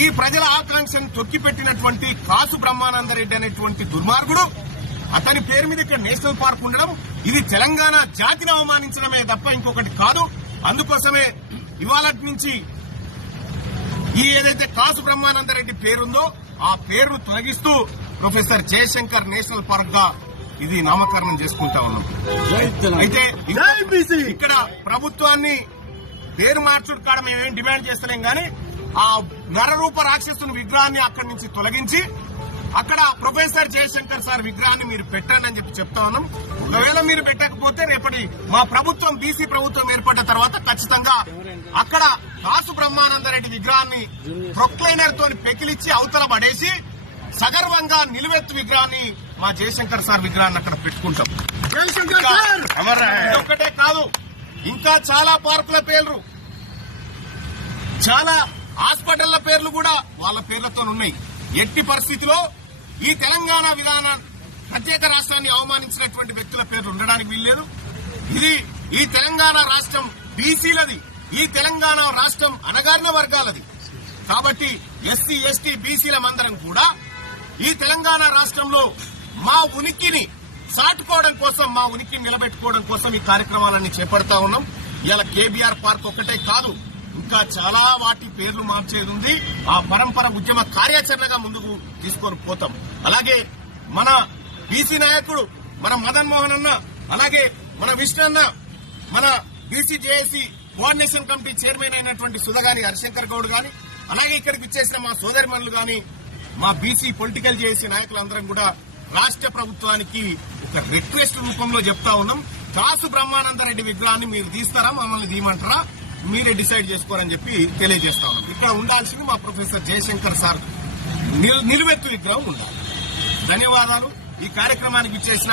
ఈ ప్రజల ఆకాంక్షను తొక్కిపెట్టినటువంటి కాసు బ్రహ్మానందరెడ్డి అనేటువంటి దుర్మార్గుడు, అతని పేరు మీద ఇక్కడ నేషనల్ పార్క్ ఉండడం ఇది తెలంగాణ జాతిని అవమానించడమే తప్ప ఇంకొకటి కాదు. అందుకోసమే ఇవాళ నుంచి ఈ ఏదైతే కాసు బ్రహ్మానందరెడ్డి పేరుందో ఆ పేరును తొలగిస్తూ ప్రొఫెసర్ జయశంకర్ నేషనల్ పార్క్ గా ఇది నామకరణం చేసుకుంటా ఉన్నాం. అయితే ఇక్కడ ప్రభుత్వాన్ని పేరు మార్చుడు కాడ మేమేం డిమాండ్ చేస్తలేం గానీ ఆ నరరూప రాక్షసుని విగ్రహాన్ని అక్కడి నుంచి తొలగించి అక్కడ ప్రొఫెసర్ జయశంకర్ సార్ విగ్రహాన్ని మీరు పెట్టండి అని చెప్పి చెప్తా ఉన్నాం. ఒకవేళ మీరు పెట్టకపోతే రేపటి మా ప్రభుత్వం బీసీ ప్రభుత్వం ఏర్పడ్డ తర్వాత ఖచ్చితంగా అక్కడ కాసు బ్రహ్మానందరెడ్డి విగ్రహాన్ని ప్రొక్లైనర్ తోని పెకిలిచ్చి అవతల పడేసి సగర్వంగా నిలువెత్తు విగ్రహాన్ని మా జయశంకర్ సార్ విగ్రహాన్ని అక్కడ పెట్టుకుంటాం. ఒక్కటే కాదు, ఇంకా చాలా పార్కుల పేర్లు, చాలా హాస్పిటళ్ల పేర్లు కూడా వాళ్ళ పేర్లతో ఉన్నాయి. ఎట్టి పరిస్థితిలో ఈ తెలంగాణ విధానం ప్రత్యేక రాష్ట్రాన్ని అవమానించినటువంటి వ్యక్తుల పేర్లు ఉండడానికి వీల్లేదు. ఇది ఈ తెలంగాణ రాష్ట్రం బీసీలది, ఈ తెలంగాణ రాష్ట్రం అణగారిన వర్గాలది. కాబట్టి ఎస్సీ ఎస్టీ బీసీల మందరం కూడా ఈ తెలంగాణ రాష్ట్రంలో మా ఉనికిని చాటుకోవడం కోసం, మా ఉనికిని నిలబెట్టుకోవడం కోసం ఈ కార్యక్రమాలన్నీ చేపడతా ఉన్నాం. ఇలా కేబీఆర్ పార్క్ ఒక్కటే కాదు, ఇంకా చాలా వాటి పేర్లు మార్చేది ఉంది. ఆ పరంపర ఉద్యమ కార్యాచరణగా ముందుకు తీసుకొని పోతాం. అలాగే మన బీసీ నాయకుడు మన మదన్ మోహన్ అన్న, అలాగే మన విష్ణు అన్న, మన BC JAC coordination committee chairman అయినటువంటి సుధగాని హరిశంకర్ గౌడ్ గాని, అలాగే ఇక్కడికి ఇచ్చేసిన మా సోదరిమణులు గాని, మా బీసీ పొలిటికల్ జేఏసీ నాయకులందరం కూడా రాష్ట్ర ప్రభుత్వానికి ఒక రిక్వెస్ట్ రూపంలో చెప్తా ఉన్నాం. కాసు బ్రహ్మానందరెడ్డి విగ్రహాన్ని మీరు తీస్తారా, మమ్మల్ని తీయమంటారా, మీరే డిసైడ్ చేసుకోరని చెప్పి తెలియజేస్తా ఉన్నాం. ఇక్కడ ఉండాల్సింది మా ప్రొఫెసర్ జయశంకర్ సార్ నిలువెత్తు విగ్రహం ఉండాలి. ధన్యవాదాలు. ఈ కార్యక్రమానికి ఇచ్చేసిన